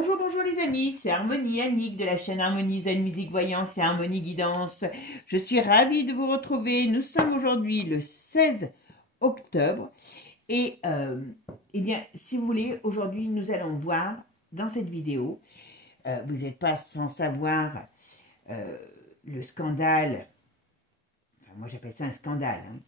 Bonjour, bonjour les amis, c'est Harmonie Annick de la chaîne Harmonie Zen Musique Voyance et Harmonie Guidance. Je suis ravie de vous retrouver. Nous sommes aujourd'hui le 16 octobre et eh bien, si vous voulez, aujourd'hui nous allons voir dans cette vidéo, vous n'êtes pas sans savoir le scandale, enfin, moi j'appelle ça un scandale, hein,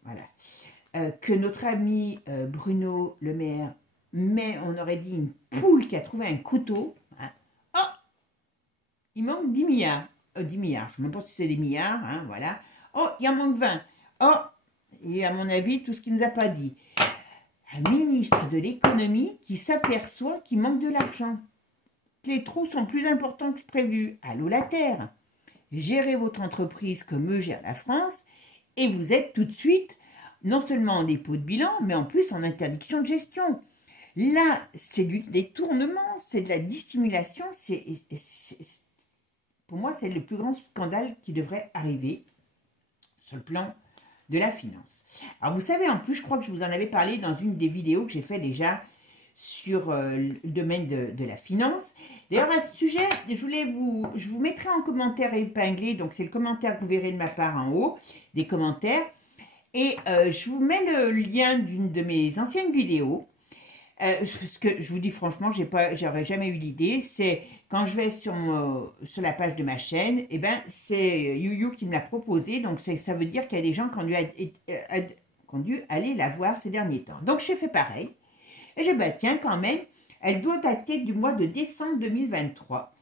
voilà, que notre ami Bruno Le Maire, mais on aurait dit une poule qui a trouvé un couteau. Hein. Oh, il manque 10 milliards. 10 milliards, je ne sais même pas si c'est des milliards, hein, voilà. Oh, il en manque 20. Oh, et à mon avis, tout ce qu'il ne nous a pas dit. Un ministre de l'économie qui s'aperçoit qu'il manque de l'argent. Que les trous sont plus importants que prévu. Allô la terre. Gérez votre entreprise comme eux gèrent la France et vous êtes tout de suite non seulement en dépôt de bilan, mais en plus en interdiction de gestion. Là, c'est du détournement, c'est de la dissimulation. Pour moi, c'est le plus grand scandale qui devrait arriver sur le plan de la finance. Alors, vous savez, en plus, je crois que je vous en avais parlé dans une des vidéos que j'ai fait déjà sur le domaine de la finance. D'ailleurs, à ce sujet, je vous mettrai en commentaire épinglé, donc c'est le commentaire que vous verrez de ma part en haut, des commentaires. Et je vous mets le lien d'une de mes anciennes vidéos. Ce que je vous dis franchement, j'aurais jamais eu l'idée, c'est quand je vais sur la page de ma chaîne, et ben c'est YouYou qui me l'a proposé, donc ça veut dire qu'il y a des gens qui ont dû aller la voir ces derniers temps. Donc j'ai fait pareil, et j'ai dit, bah tiens quand même, elle doit dater du mois de décembre 2023,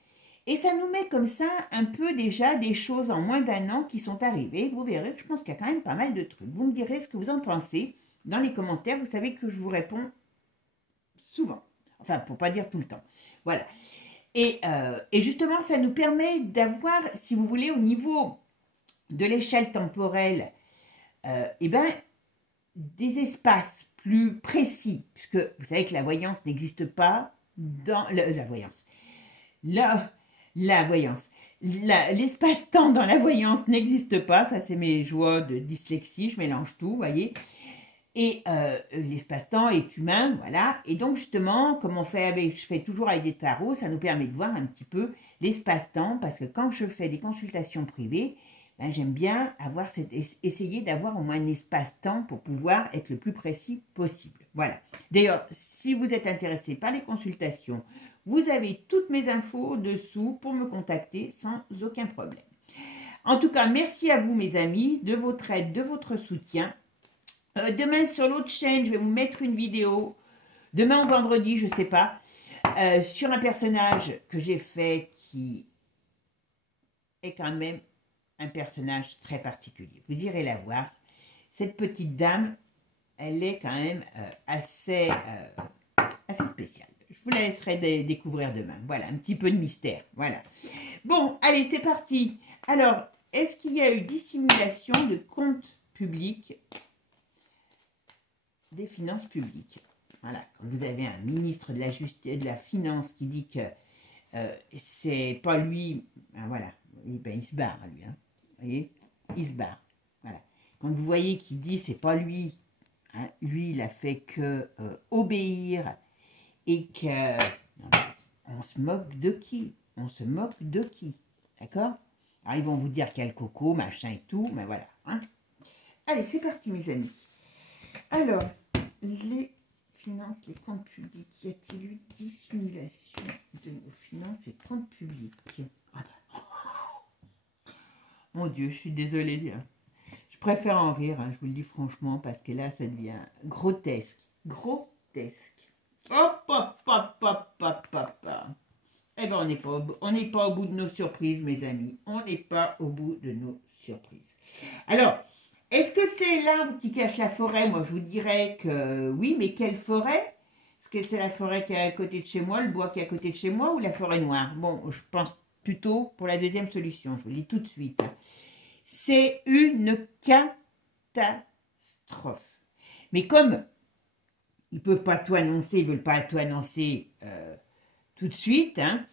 et ça nous met comme ça un peu déjà des choses en moins d'un an qui sont arrivées. Vous verrez, je pense qu'il y a quand même pas mal de trucs. Vous me direz ce que vous en pensez dans les commentaires, vous savez que je vous réponds souvent, enfin pour pas dire tout le temps, voilà. Et justement ça nous permet d'avoir, si vous voulez, au niveau de l'échelle temporelle, et ben des espaces plus précis, puisque vous savez que la voyance n'existe pas dans la voyance, l'espace-temps dans la voyance n'existe pas, ça c'est mes joies de dyslexie, je mélange tout, vous voyez. Et l'espace-temps est humain, voilà. Et donc, justement, comme je fais toujours avec des tarots, ça nous permet de voir un petit peu l'espace-temps, parce que quand je fais des consultations privées, ben, j'aime bien essayer d'avoir au moins un espace-temps pour pouvoir être le plus précis possible. Voilà. D'ailleurs, si vous êtes intéressé par les consultations, vous avez toutes mes infos dessous pour me contacter sans aucun problème. En tout cas, merci à vous, mes amis, de votre aide, de votre soutien. Demain sur l'autre chaîne, je vais vous mettre une vidéo, demain ou vendredi, je ne sais pas, sur un personnage que j'ai fait qui est quand même un personnage très particulier. Vous irez la voir. Cette petite dame, elle est quand même assez spéciale. Je vous la laisserai découvrir demain. Voilà, un petit peu de mystère. Voilà. Bon, allez, c'est parti. Alors, est-ce qu'il y a eu dissimulation de comptes publics des finances publiques? Voilà, quand vous avez un ministre de la Justice, de la Finance qui dit que c'est pas lui, ben voilà, ben il se barre lui, hein, vous voyez, il se barre, voilà. Quand vous voyez qu'il dit c'est pas lui, hein, lui il a fait que obéir et que, non, on se moque de qui? On se moque de qui? D'accord? Alors ils vont vous dire qu'il y a le coco, machin et tout, mais voilà, hein. Allez, c'est parti mes amis. Alors, les finances, les comptes publics, y a-t-il eu dissimulation de nos finances et comptes publics? Ah ben. Mon Dieu, je suis désolée. Je préfère en rire, hein, je vous le dis franchement, parce que là, ça devient grotesque. Grotesque. Hop, hop, hop, hop, hop, hop, hop. Eh ben, on n'est pas au bout de nos surprises, mes amis. On n'est pas au bout de nos surprises. Alors, est-ce que c'est l'arbre qui cache la forêt? Moi, je vous dirais que oui, mais quelle forêt? Est-ce que c'est la forêt qui est à côté de chez moi, le bois qui est à côté de chez moi ou la forêt noire? Bon, je pense plutôt pour la deuxième solution, je vous le dis tout de suite. C'est une catastrophe. Mais comme ils ne peuvent pas tout annoncer, ils ne veulent pas tout annoncer tout de suite, hein,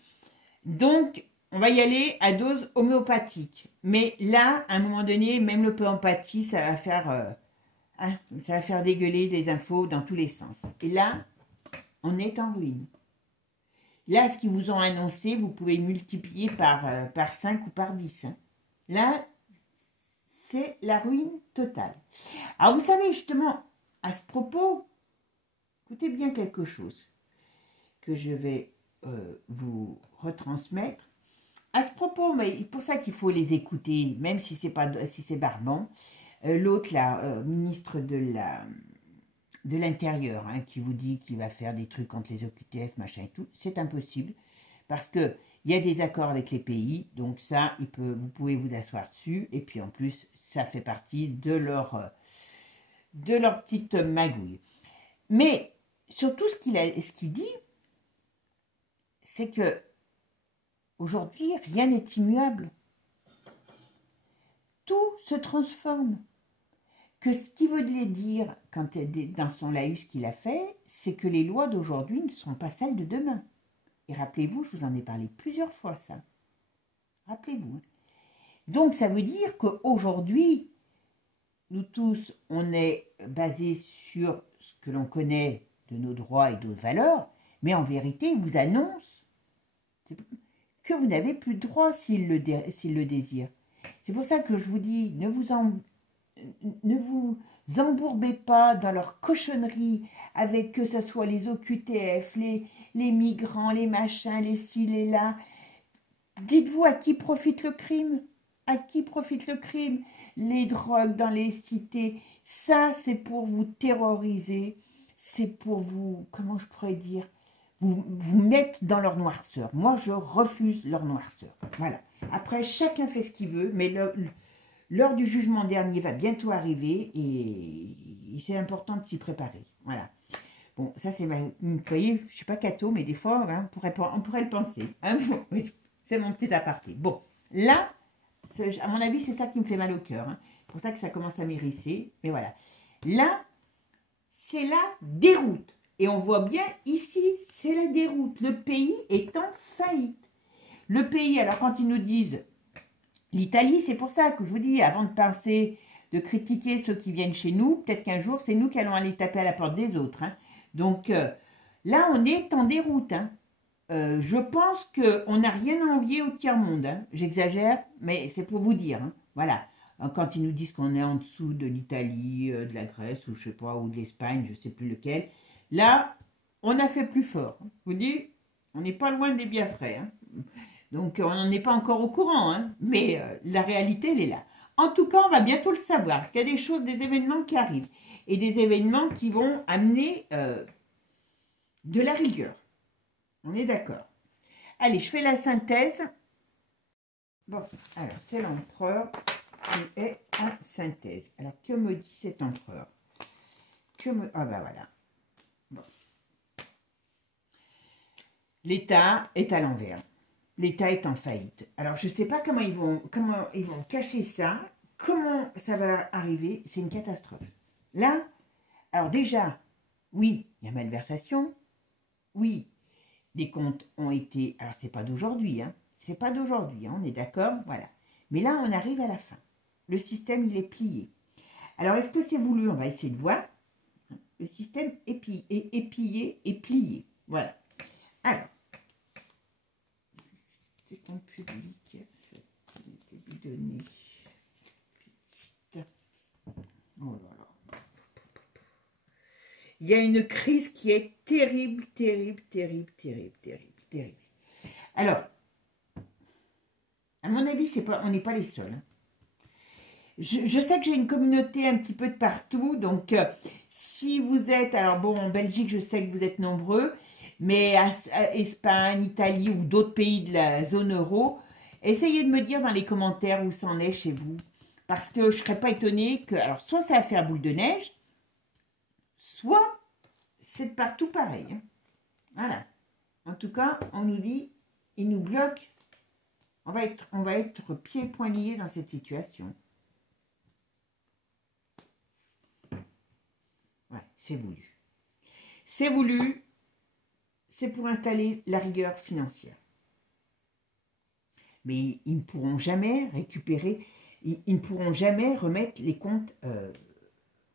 donc on va y aller à dose homéopathique. Mais là, à un moment donné, même l'homéopathie, ça va faire dégueuler des infos dans tous les sens. Et là, on est en ruine. Là, ce qu'ils vous ont annoncé, vous pouvez le multiplier par 5 ou par 10. Hein. Là, c'est la ruine totale. Alors, vous savez, justement, à ce propos, écoutez bien quelque chose que je vais vous retransmettre. À ce propos, mais pour ça qu'il faut les écouter, même si c'est barbant, l'autre, la ministre de l'Intérieur, hein, qui vous dit qu'il va faire des trucs contre les OQTF, machin et tout, c'est impossible, parce qu'il y a des accords avec les pays, donc ça, vous pouvez vous asseoir dessus, et puis en plus, ça fait partie de leur petite magouille. Mais, surtout, ce qu'il dit, c'est que aujourd'hui, rien n'est immuable. Tout se transforme. Que ce qu'il veut dire dans son laïus qu'il a fait, c'est que les lois d'aujourd'hui ne sont pas celles de demain. Et rappelez-vous, je vous en ai parlé plusieurs fois, ça. Rappelez-vous. Donc, ça veut dire qu'aujourd'hui, nous tous, on est basés sur ce que l'on connaît de nos droits et de nos valeurs, mais en vérité, il vous annonce que vous n'avez plus de droits s'il le désire. C'est pour ça que je vous dis, ne vous embourbez pas dans leur cochonnerie avec que ce soit les OQTF, les migrants, les machins, les ci, les là. Dites-vous à qui profite le crime? À qui profite le crime? Les drogues dans les cités, ça c'est pour vous terroriser, c'est pour vous, comment je pourrais dire, vous mettre dans leur noirceur. Moi je refuse leur noirceur. Voilà. Après chacun fait ce qu'il veut, mais l'heure du jugement dernier va bientôt arriver et c'est important de s'y préparer. Voilà. Bon, ça c'est vous voyez, je ne suis pas catho, mais des fois, hein, on pourrait le penser. Hein, c'est mon petit aparté. Bon, là, à mon avis, c'est ça qui me fait mal au cœur. Hein. C'est pour ça que ça commence à m'hérisser. Mais voilà. Là, c'est la déroute. Et on voit bien, ici, c'est la déroute. Le pays est en faillite. Le pays, alors quand ils nous disent l'Italie, c'est pour ça que je vous dis, avant de penser, de critiquer ceux qui viennent chez nous, peut-être qu'un jour, c'est nous qui allons aller taper à la porte des autres. Hein. Donc, là, on est en déroute. Hein. Je pense qu'on n'a rien à envier au tiers-monde. Hein. J'exagère, mais c'est pour vous dire. Hein. Voilà. Quand ils nous disent qu'on est en dessous de l'Italie, de la Grèce, ou je sais pas, ou de l'Espagne, je ne sais plus lequel. Là, on a fait plus fort. Je vous dis, on n'est pas loin des bienfaits. Hein. Donc, on n'en est pas encore au courant, hein, mais la réalité, elle est là. En tout cas, on va bientôt le savoir, parce qu'il y a des choses, des événements qui arrivent, et des événements qui vont amener de la rigueur. On est d'accord. Allez, je fais la synthèse. Bon, alors, c'est l'empereur qui est en synthèse. Alors, que me dit cet empereur? Ah, ben voilà. Bon. L'État est à l'envers. L'État est en faillite. Alors, je ne sais pas comment ils vont cacher ça, comment ça va arriver, c'est une catastrophe. Là, alors déjà, oui, il y a malversation, oui, les comptes ont été, alors c'est pas d'aujourd'hui, hein, c'est pas d'aujourd'hui, hein, on est d'accord, voilà. Mais là, on arrive à la fin. Le système, il est plié. Alors, est-ce que c'est voulu? On va essayer de voir. Le système est plié et plié. Voilà. Alors, c'est en public, ça était bidonné. Oh là là. Il y a une crise qui est terrible, terrible, terrible, terrible, terrible, terrible. Alors, à mon avis, on n'est pas les seuls. Hein. Je sais que j'ai une communauté un petit peu de partout, donc si vous êtes, alors bon, en Belgique, je sais que vous êtes nombreux, mais à Espagne, Italie ou d'autres pays de la zone euro, essayez de me dire dans les commentaires où ça en est chez vous, parce que je ne serais pas étonnée que, alors soit ça va faire boule de neige, soit c'est de partout pareil. Hein. Voilà. En tout cas, on nous dit, il nous bloque, on va être pieds et poings liés dans cette situation. Ouais, c'est voulu. C'est voulu, c'est pour installer la rigueur financière. Mais ils ne pourront jamais récupérer, ils ne pourront jamais remettre les comptes.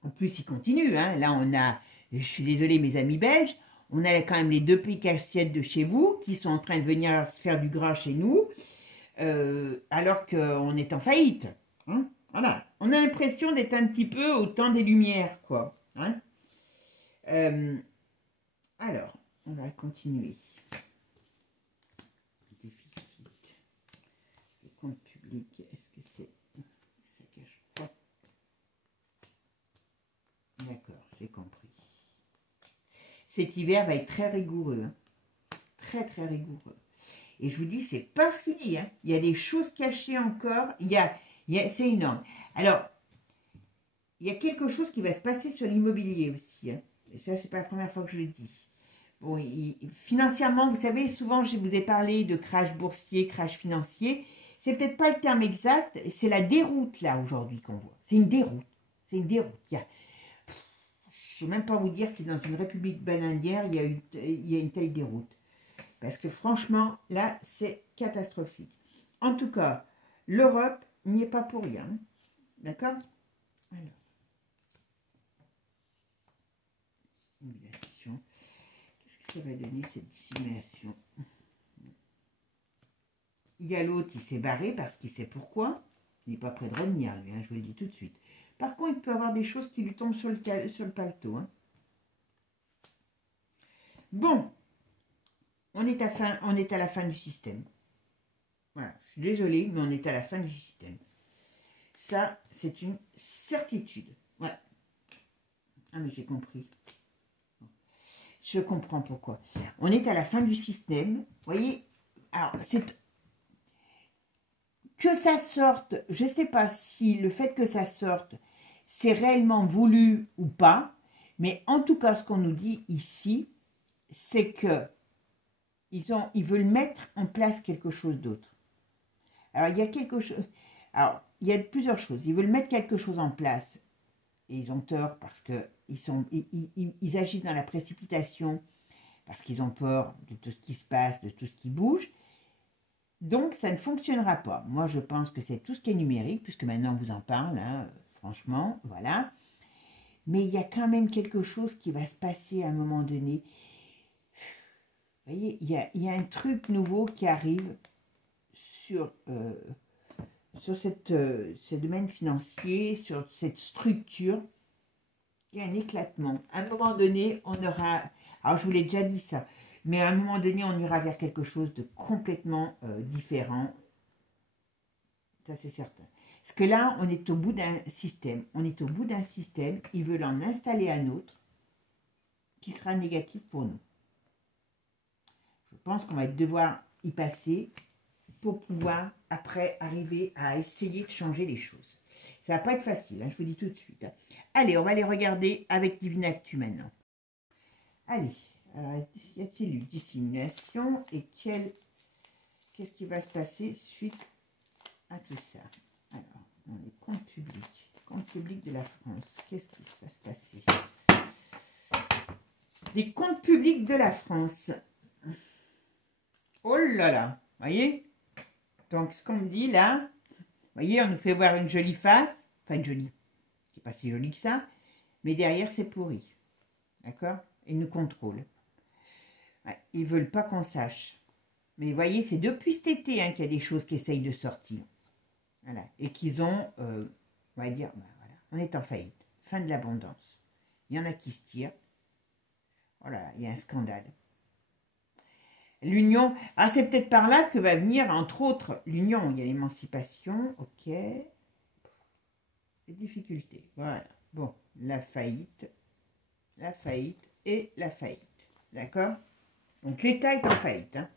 En plus, ils continuent. Hein. Là, je suis désolée, mes amis belges, On a quand même les 2 piques assiettes de chez vous qui sont en train de venir se faire du gras chez nous, alors qu'on est en faillite. Hein, voilà. On a l'impression d'être un petit peu au temps des Lumières, quoi. Hein. Alors, on va continuer. Déficit. Le compte public, est-ce que c'est... Ça cache pas. D'accord, j'ai compris. Cet hiver va être très rigoureux. Hein. Très, très rigoureux. Et je vous dis, c'est pas fini. Hein. Il y a des choses cachées encore. C'est énorme. Alors, il y a quelque chose qui va se passer sur l'immobilier aussi. Hein. Et ça, c'est pas la première fois que je le dis. Bon, financièrement, vous savez, souvent, je vous ai parlé de crash boursier, crash financier. C'est peut-être pas le terme exact. C'est la déroute, là, aujourd'hui, qu'on voit. C'est une déroute. C'est une déroute. Je ne sais même pas vous dire si dans une république bananière, il y a une telle déroute. Parce que franchement, là, c'est catastrophique. En tout cas, l'Europe n'y est pas pour rien. D'accord? Alors. Simulation. Qu'est-ce que ça va donner, cette simulation? Il y a l'autre, il s'est barré parce qu'il sait pourquoi. Il n'est pas prêt de revenir, lui, hein, je vous le dis tout de suite. Par contre, il peut y avoir des choses qui lui tombent sur le paletot. Hein. Bon. On est à la fin du système. Voilà, je suis désolée, mais on est à la fin du système. Ça, c'est une certitude. Ouais. Ah, mais j'ai compris. Je comprends pourquoi. On est à la fin du système. Vous voyez, alors, c'est... Que ça sorte, je ne sais pas si le fait que ça sorte, c'est réellement voulu ou pas, mais en tout cas, ce qu'on nous dit ici, c'est que ils veulent mettre en place quelque chose d'autre. Alors, il y a quelque chose... Alors, il y a plusieurs choses. Ils veulent mettre quelque chose en place. Et ils ont tort parce qu'ils agissent dans la précipitation, parce qu'ils ont peur de tout ce qui se passe, de tout ce qui bouge. Donc, ça ne fonctionnera pas. Moi, je pense que c'est tout ce qui est numérique, puisque maintenant, on vous en parle, hein, franchement, voilà. Mais il y a quand même quelque chose qui va se passer à un moment donné. Vous voyez, il y a un truc nouveau qui arrive sur ce domaine financier, sur cette structure, il y a un éclatement. À un moment donné, on aura... Alors, je vous l'ai déjà dit ça, mais à un moment donné, on ira vers quelque chose de complètement différent. Ça, c'est certain. Parce que là, on est au bout d'un système. On est au bout d'un système. Ils veulent en installer un autre qui sera négatif pour nous. Je pense qu'on va devoir y passer pour pouvoir, après, arriver à essayer de changer les choses. Ça ne va pas être facile, hein, je vous dis tout de suite. Hein. Allez, on va les regarder avec Divine Actu maintenant. Allez, alors, y a-t-il eu dissimulation et qu'est-ce qui va se passer suite à tout ça? Alors, dans les comptes publics de la France, qu'est-ce qui va se passer? Les comptes publics de la France. Oh là là, voyez? Donc, ce qu'on me dit là, vous voyez, on nous fait voir une jolie face, enfin une jolie, qui n'est pas si jolie que ça, mais derrière, c'est pourri. D'accord? Ils nous contrôlent. Ouais, ils ne veulent pas qu'on sache. Mais vous voyez, c'est depuis cet été hein, qu'il y a des choses qui essayent de sortir. Voilà. Et qu'ils ont, on va dire, ben voilà, on est en faillite. Fin de l'abondance. Il y en a qui se tirent. Voilà, il y a un scandale. L'union, ah c'est peut-être par là que va venir, entre autres, l'union. Il y a l'émancipation, ok. Les difficultés, voilà. Bon, la faillite et la faillite. D'accord? Donc l'État est en faillite. Hein.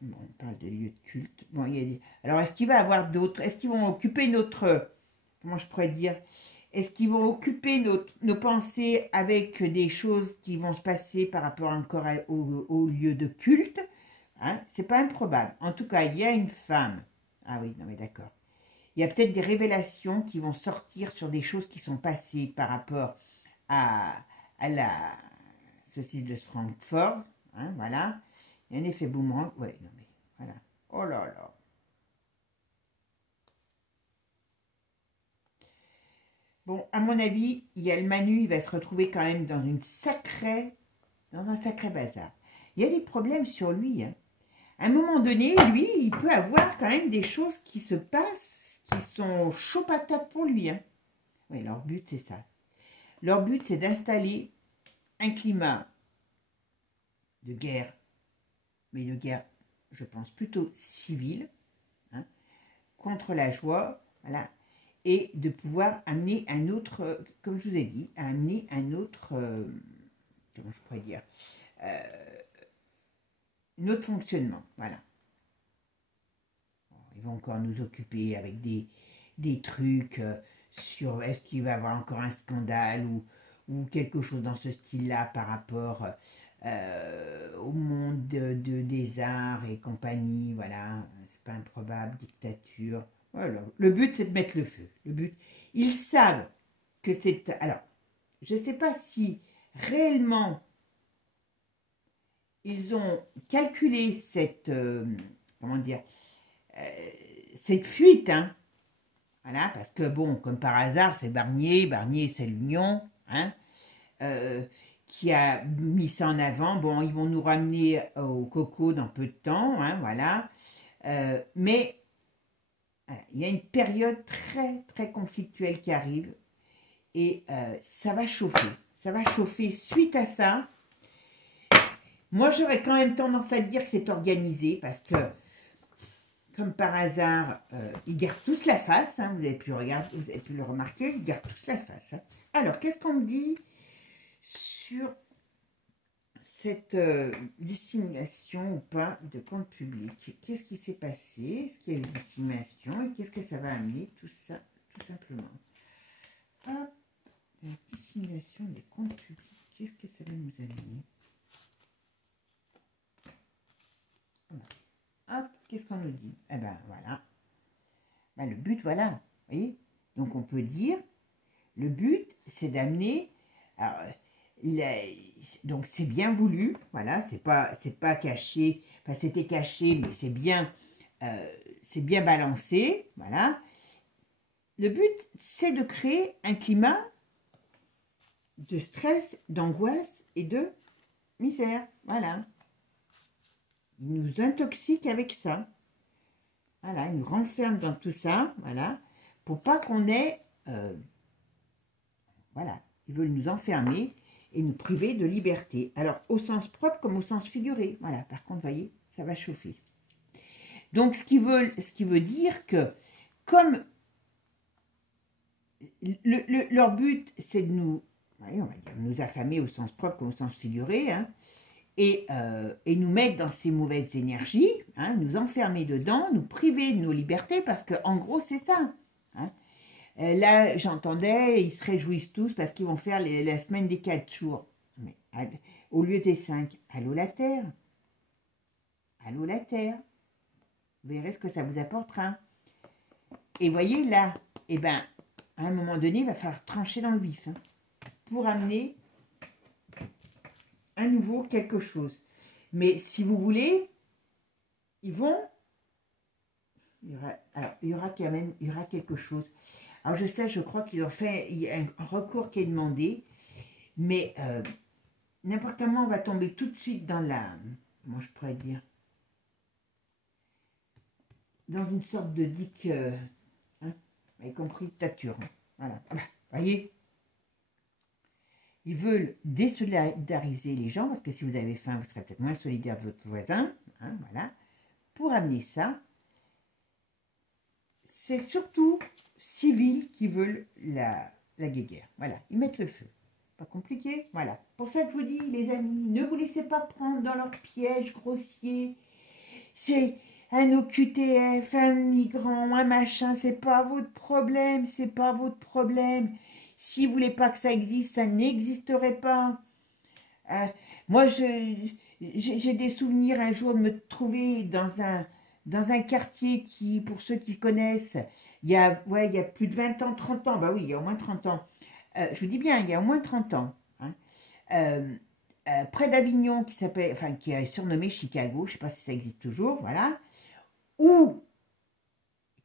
Bon, on parle de lieux de culte. Bon, il y a des... Alors, est-ce qu'il va y avoir d'autres? Est-ce qu'ils vont occuper notre... Comment je pourrais dire? Est-ce qu'ils vont occuper nos pensées avec des choses qui vont se passer par rapport encore au lieu de culte hein? C'est pas improbable. En tout cas, il y a une femme. Ah oui, non mais d'accord. Il y a peut-être des révélations qui vont sortir sur des choses qui sont passées par rapport à la saucisse de Francfort. Hein, voilà. Il y a un effet boomerang. Ouais, non mais voilà. Oh là là. Bon, à mon avis, il y a le Manu, il va se retrouver quand même dans un sacré bazar. Il y a des problèmes sur lui, hein. À un moment donné, lui, il peut avoir quand même des choses qui se passent, qui sont chaud patate pour lui, hein. Oui, leur but, c'est ça. Leur but, c'est d'installer un climat de guerre, mais de guerre, je pense, plutôt civile, hein, contre la joie, voilà, et de pouvoir amener un autre, comme je vous ai dit, amener un autre, comment je pourrais dire, un autre fonctionnement, voilà. Bon, ils vont encore nous occuper avec des trucs sur est-ce qu'il va y avoir encore un scandale ou quelque chose dans ce style-là par rapport au monde des arts et compagnie, voilà, c'est pas improbable, dictature. Voilà. Le but, c'est de mettre le feu. Le but, ils savent que c'est... Alors, je ne sais pas si réellement ils ont calculé cette... comment dire, cette fuite, hein. Voilà, parce que bon, comme par hasard, c'est Barnier, c'est l'Union, hein, qui a mis ça en avant. Bon, ils vont nous ramener au coco dans peu de temps, hein, voilà. Mais voilà, il y a une période très, très conflictuelle qui arrive et ça va chauffer. Ça va chauffer suite à ça. Moi, j'aurais quand même tendance à dire que c'est organisé parce que comme par hasard, ils gardent toute la face, hein, vous avez pu le remarquer, ils gardent toute la face. Hein. Alors, qu'est-ce qu'on me dit sur cette dissimulation ou pas de compte public? Qu'est-ce qui s'est passé? Est-ce qu'il y a eu dissimulation? Et qu'est-ce que ça va amener? Tout ça, tout simplement. Hop, la dissimulation des comptes publics. Qu'est-ce que ça va nous amener? Voilà. Hop, qu'est-ce qu'on nous dit? Eh ben voilà. Ben, le but, voilà. Vous voyez? Donc on peut dire, le but, c'est d'amener. Donc c'est bien voulu, voilà, c'est pas caché. Enfin, c'était caché, mais c'est bien balancé, voilà. Le but, c'est de créer un climat de stress, d'angoisse et de misère, voilà. Il nous intoxique avec ça. Voilà, il nous renferme dans tout ça, voilà, pour pas qu'on ait... voilà, ils veulent nous enfermer et nous priver de liberté. Alors, au sens propre comme au sens figuré. Voilà, par contre, vous voyez, ça va chauffer. Donc, ce qui veut dire que, comme leur but, c'est de nous, voyez, on va dire, nous affamer au sens propre comme au sens figuré, hein, et nous mettre dans ces mauvaises énergies, hein, nous enfermer dedans, nous priver de nos libertés, parce qu'en gros, c'est ça. Hein. Là, j'entendais, ils se réjouissent tous parce qu'ils vont faire la semaine des 4 jours. Mais au lieu des 5, allô la Terre. Allô la Terre. Vous verrez ce que ça vous apportera. Et voyez là, eh ben, à un moment donné, il va falloir trancher dans le vif, hein, pour amener à nouveau quelque chose. Mais si vous voulez, ils vont... il y aura quand même, il y aura quelque chose. Alors je sais, je crois qu'ils ont fait, il y a un recours qui est demandé, mais n'importe comment on va tomber tout de suite dans la, comment je pourrais dire, dans une sorte de hein, y compris dictature. Hein. Voilà, voyez, ils veulent désolidariser les gens, parce que si vous avez faim, vous serez peut-être moins solidaire de votre voisin, hein, voilà. Pour amener ça, c'est surtout civils qui veulent la guéguerre. Voilà, ils mettent le feu. Pas compliqué, voilà. Pour ça que je vous dis, les amis, ne vous laissez pas prendre dans leur piège grossier. C'est un OQTF, un migrant, un machin, c'est pas votre problème, c'est pas votre problème. Si vous voulez pas que ça existe, ça n'existerait pas. Moi, j'ai des souvenirs un jour de me trouver dans un quartier qui, pour ceux qui connaissent, il y a plus de 20 ans, 30 ans, bah oui, il y a au moins 30 ans. Je vous dis bien, il y a au moins 30 ans. Hein, près d'Avignon, qui est surnommé Chicago, je ne sais pas si ça existe toujours, voilà. Où,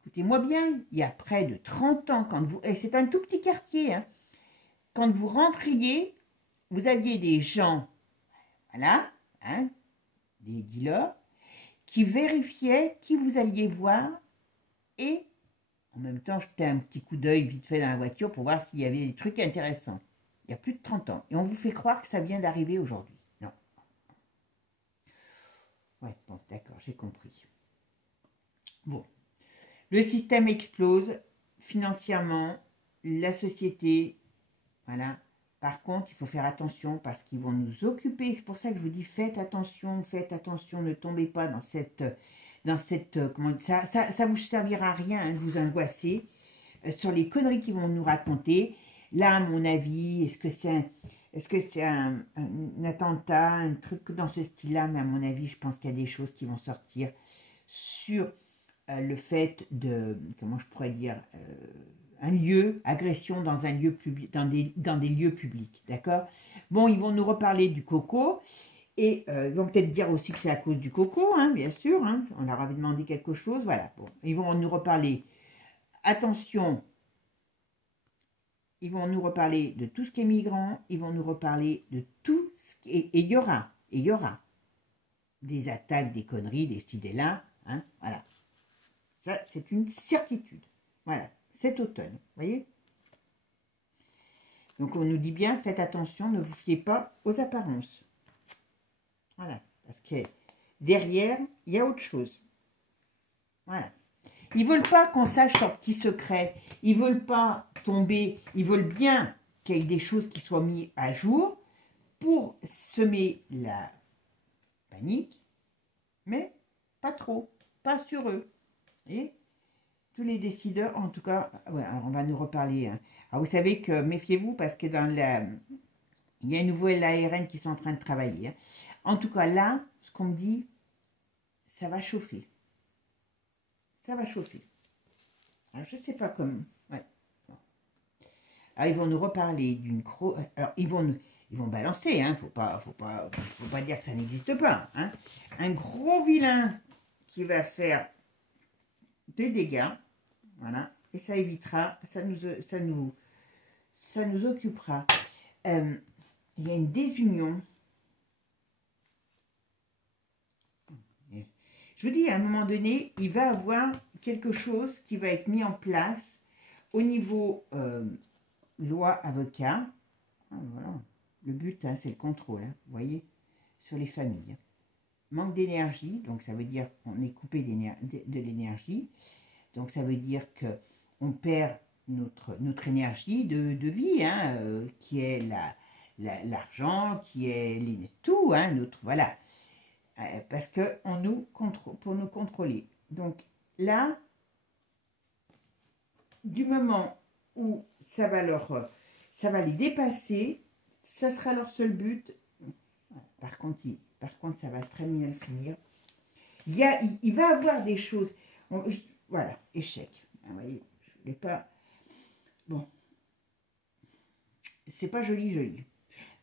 écoutez-moi bien, il y a près de 30 ans, quand vous, et c'est un tout petit quartier, hein, quand vous rentriez, vous aviez des gens, voilà, hein, des dealers, qui vérifiaient qui vous alliez voir et en même temps jetaient un petit coup d'œil vite fait dans la voiture pour voir s'il y avait des trucs intéressants. Il y a plus de 30 ans. Et on vous fait croire que ça vient d'arriver aujourd'hui. Non. Ouais, bon, d'accord, j'ai compris. Bon. Le système explose financièrement, la société, voilà. Par contre, il faut faire attention parce qu'ils vont nous occuper. C'est pour ça que je vous dis, faites attention, ne tombez pas dans cette comment ça vous servira à rien hein, de vous angoisser sur les conneries qu'ils vont nous raconter. Là, à mon avis, est-ce que c'est un attentat, un truc dans ce style-là? Mais à mon avis, je pense qu'il y a des choses qui vont sortir sur le fait de, comment je pourrais dire, un lieu, agression dans un lieu public, dans des lieux publics, d'accord? Bon, ils vont nous reparler du coco, et ils vont peut-être dire aussi que c'est à cause du coco, hein, bien sûr, hein, on leur avait demandé quelque chose, voilà, bon, ils vont nous reparler, attention, ils vont nous reparler de tout ce qui est migrant, ils vont nous reparler de tout ce qui est, et il y aura des attaques, des conneries, des idées-là, hein, voilà. Ça, c'est une certitude. Voilà, cet automne, vous voyez? Donc, on nous dit bien, faites attention, ne vous fiez pas aux apparences. Voilà, parce que derrière, il y a autre chose. Voilà. Ils ne veulent pas qu'on sache leurs petits secrets. Ils ne veulent pas tomber. Ils veulent bien qu'il y ait des choses qui soient mises à jour pour semer la panique, mais pas trop, pas sur eux. Et tous les décideurs, en tout cas, ouais, on va nous reparler. Hein. Alors vous savez que, méfiez-vous, parce que il y a une nouvelle ARN qui sont en train de travailler. Hein. En tout cas, là, ce qu'on me dit, ça va chauffer. Ça va chauffer. Alors, je ne sais pas comment. Ouais. Alors, ils vont nous reparler d'une alors, ils vont balancer, hein. Faut pas dire que ça n'existe pas. Hein. Un gros vilain qui va faire des dégâts, voilà, et ça évitera, ça nous occupera. Il y a une désunion. Je vous dis, à un moment donné, il va y avoir quelque chose qui va être mis en place au niveau loi avocat. Voilà. Le but, hein, c'est le contrôle, hein, vous voyez, sur les familles. Manque d'énergie, donc ça veut dire qu'on est coupé de l'énergie. Donc ça veut dire qu'on perd notre énergie de vie, hein, qui est l'argent, qui est tout, hein, voilà. Parce que pour nous contrôler. Donc là, du moment où ça va les dépasser, ça sera leur seul but. Par contre, ça va très bien finir. Il va avoir des choses. Voilà, échec. Vous voyez, je ne voulais pas. Bon, c'est pas joli.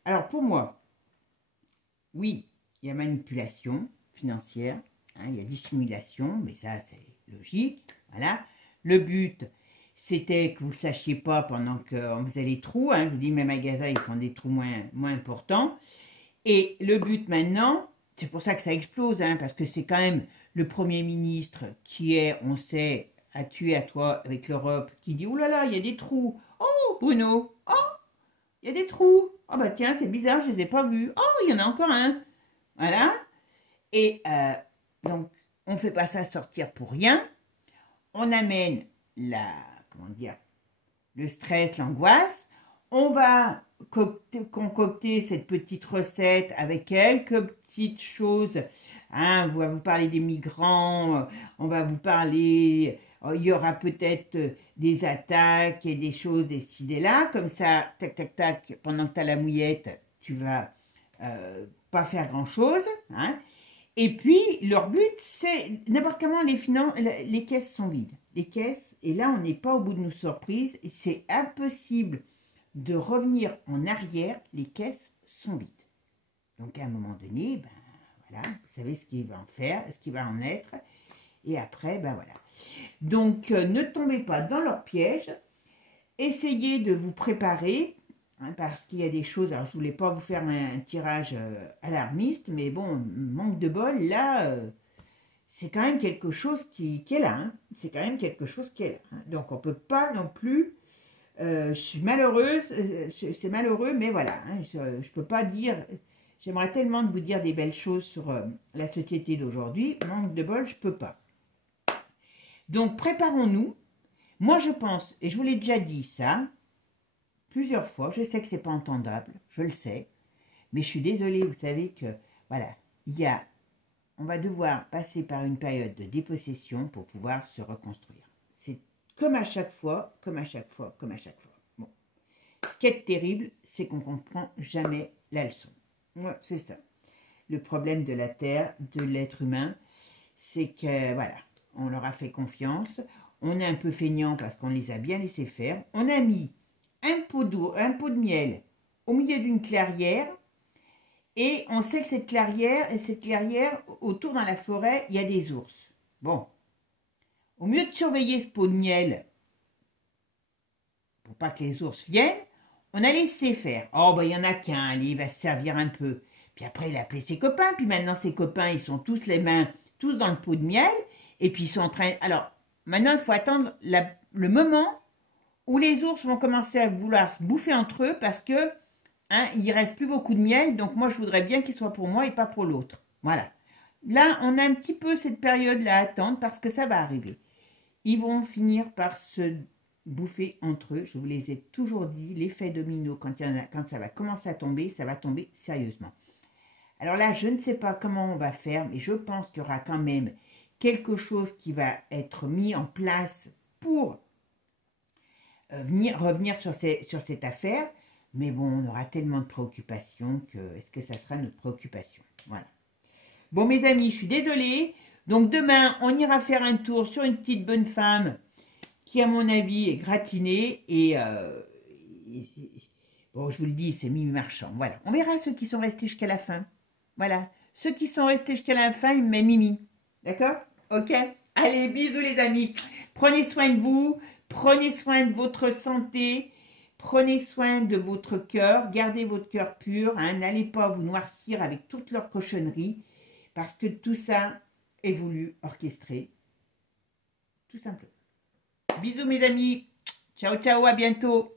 Alors pour moi, oui. Il y a manipulation financière, hein, il y a dissimulation, mais ça c'est logique, voilà. Le but, c'était que vous ne le sachiez pas pendant qu'on faisait les trous, hein, je vous dis, mes magasins, ils font des trous moins importants. Et le but maintenant, c'est pour ça que ça explose, hein, parce que c'est quand même le Premier ministre qui est, on sait, à tuer à toi avec l'Europe, qui dit, oh là là, il y a des trous. Oh, Bruno, oh, il y a des trous. Oh bah tiens, c'est bizarre, je ne les ai pas vus. Oh, il y en a encore un. Voilà. Et donc, on ne fait pas ça sortir pour rien. On amène le stress, l'angoisse. On va concocter cette petite recette avec quelques petites choses. Hein, on va vous parler des migrants, on va vous parler, il y aura peut-être des attaques et des choses, des idées-là. Comme ça, tac, tac, tac, pendant que tu as la mouillette, tu vas pas faire grand-chose. Hein. Et puis, leur but, c'est n'importe comment les caisses sont vides. Les caisses, et là, on n'est pas au bout de nos surprises. C'est impossible de revenir en arrière. Les caisses sont vides. Donc, à un moment donné, ben, voilà, vous savez ce qu'il va en faire, ce qu'il va en être. Et après, ben voilà. Donc, ne tombez pas dans leur piège. Essayez de vous préparer, hein, parce qu'il y a des choses... Alors, je ne voulais pas vous faire un tirage alarmiste, mais bon, manque de bol, là, c'est quand même quelque chose qui est là. Hein. C'est quand même quelque chose qui est là. Hein. Donc, on ne peut pas non plus... je suis malheureuse, c'est malheureux, mais voilà, hein, je ne peux pas dire... J'aimerais tellement vous dire des belles choses sur la société d'aujourd'hui. Manque de bol, je ne peux pas. Donc, préparons-nous. Moi, je pense, et je vous l'ai déjà dit ça, plusieurs fois, je sais que c'est pas entendable, je le sais, mais je suis désolée, vous savez que, voilà, on va devoir passer par une période de dépossession pour pouvoir se reconstruire. C'est comme à chaque fois, comme à chaque fois, comme à chaque fois. Bon. Ce qui est terrible, c'est qu'on ne comprend jamais la leçon. Ouais, c'est ça. Le problème de la Terre, de l'être humain, c'est que, voilà, on leur a fait confiance, on est un peu feignant parce qu'on les a bien laissés faire, on a mis un pot de miel au milieu d'une clairière, et on sait que cette clairière, autour dans la forêt, il y a des ours. Bon, au mieux de surveiller ce pot de miel, pour pas que les ours viennent, on a laissé faire. Oh, ben, il y en a qu'un, allez, il va se servir un peu. Puis après, il a appelé ses copains, puis maintenant, ses copains, ils sont tous les mains, tous dans le pot de miel, et puis ils sont en train... Alors, maintenant, il faut attendre le moment où les ours vont commencer à vouloir se bouffer entre eux, parce que hein, il ne reste plus beaucoup de miel, donc moi, je voudrais bien qu'il soit pour moi et pas pour l'autre. Voilà. Là, on a un petit peu cette période-là à attendre, parce que ça va arriver. Ils vont finir par se bouffer entre eux. Je vous les ai toujours dit, l'effet domino, quand ça va commencer à tomber, ça va tomber sérieusement. Alors là, je ne sais pas comment on va faire, mais je pense qu'il y aura quand même quelque chose qui va être mis en place pour revenir sur cette affaire. Mais bon, on aura tellement de préoccupations que est-ce que ça sera notre préoccupation? Voilà. Bon, mes amis, je suis désolée. Donc demain, on ira faire un tour sur une petite bonne femme qui, à mon avis, est gratinée. Et bon, je vous le dis, c'est Mimi Marchand. Voilà. On verra ceux qui sont restés jusqu'à la fin. Voilà. Ceux qui sont restés jusqu'à la fin, il met Mimi. D'accord? Ok? Allez, bisous les amis. Prenez soin de vous. Prenez soin de votre santé. Prenez soin de votre cœur. Gardez votre cœur pur. Hein. N'allez pas vous noircir avec toutes leurs cochonneries. Parce que tout ça est voulu, orchestré. Tout simplement. Bisous mes amis. Ciao, ciao, à bientôt.